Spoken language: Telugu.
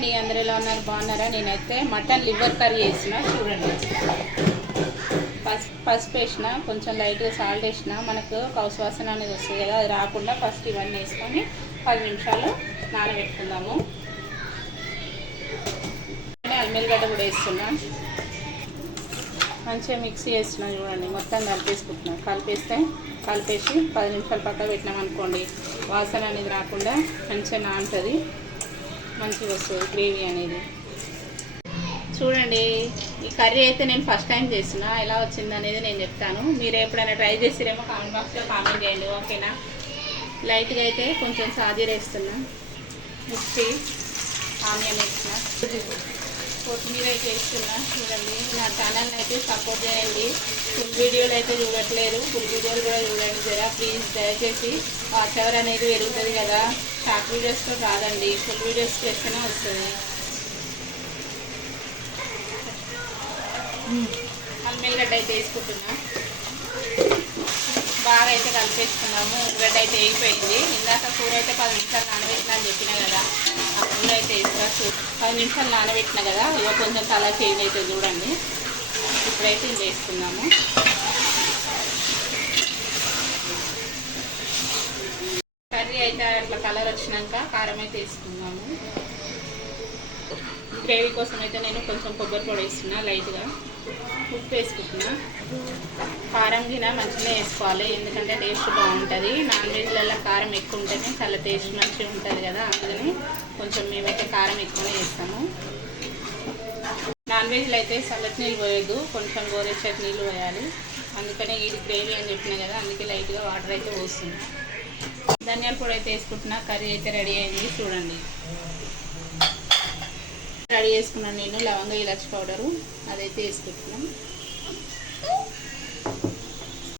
అండి అందరూ ఎలా ఉన్నారు? బాగున్నారా? నేనైతే మటన్ లివర్ కర్రీ వేసిన చూడండి. పసుపు పసుపు వేసిన కొంచెం లైట్గా సాల్ట్ వేసిన మనకు కౌసువాసన అనేది వస్తుంది కదా అది రాకుండా ఫస్ట్ ఇవన్నీ వేసుకొని పది నిమిషాలు నానబెట్టుకుందాము. అల్మెల్లిగడ్డ కూడా వేస్తున్నా. మంచిగా మిక్సీ చేస్తున్నా చూడండి మొత్తం కలిపేసుకుంటున్నా. కలిపేస్తే కలిపేసి పది నిమిషాలు పక్క పెట్టినాం అనుకోండి వాసన అనేది రాకుండా మంచిగా నానుతుంది. మంచిగా వస్తుంది గ్రేవీ అనేది. చూడండి ఈ కర్రీ అయితే నేను ఫస్ట్ టైం చేసిన ఎలా వచ్చింది అనేది నేను చెప్తాను. మీరు ఎప్పుడైనా ట్రై చేసిరేమో కామెంట్ బాక్స్లో కామెంట్ చేయండి ఓకేనా? లైట్గా అయితే కొంచెం సాజీర వేస్తున్నా. మిక్సీ ఆనియన్ వేస్తున్నా. కొత్తిమీర అయితే వేస్తున్నా. చూడండి నా ఛానల్ని అయితే సపోర్ట్ చేయండి. ఫుల్ వీడియోలు అయితే చూడట్లేదు. ఫుల్ వీడియోలు కూడా చూడండి జరా. ప్లీజ్ దయచేసి వాచ్ అవర్ అనేది పెరుగుతుంది కదా. షార్ట్ వీడియోస్తో రాదండి ఫుల్ వీడియోస్ చేస్తేనే వస్తుంది. అల్మెల్లిగడ్డ అయితే వేసుకుంటున్నా. బాగా అయితే కలిపేసుకున్నాము ఉల్లిగడ్డ అయితే వేగిపోయింది ఇందాక కూర అయితే పది నిమిషాలు నానబెట్టినా అని చెప్పిన కదా ఆ కూర అయితే వేస్తా చూ- పది నిమిషాలు నానబెట్టిన కదా ఇక కొంచెం కలర్ చేంజ్ అయితే చూడండి. ఇప్పుడైతే ఇది వేసుకుందాము. కర్రీ అయితే అట్లా కలర్ వచ్చినాక కారం అయితే వేసుకున్నాము. గ్రేవీ కోసం అయితే నేను కొంచెం కొబ్బరి పొడి వేస్తున్నా లైట్గా. ఉప్పు వేసుకుంటున్నా. కారం గిన మంచిగా వేసుకోవాలి ఎందుకంటే టేస్ట్ బాగుంటుంది. నాన్ వెజ్లలో కారం ఎక్కువ ఉంటేనే చాలా టేస్ట్ మంచిగా ఉంటుంది కదా అందుకని కొంచెం మేమైతే కారం ఎక్కువనే వేస్తాము. నాన్ వెజ్లో అయితే చల్లటి నీళ్ళు పోయద్దు కొంచెం గోరెచ్చటి నీళ్ళు పోయాలి. అందుకనే ఇది గ్రేవీ అని చెప్పిన కదా అందుకే లైట్గా వాటర్ అయితే పోస్తున్నాను ధనియాల పొడి అయితే వేసుకుంటున్నా. కర్రీ అయితే రెడీ అయింది. చూడండి. రెడీ చేసుకున్నాను నేను. లవంగ ఇలాచి పౌడరు అదైతే వేసుకుంటున్నాను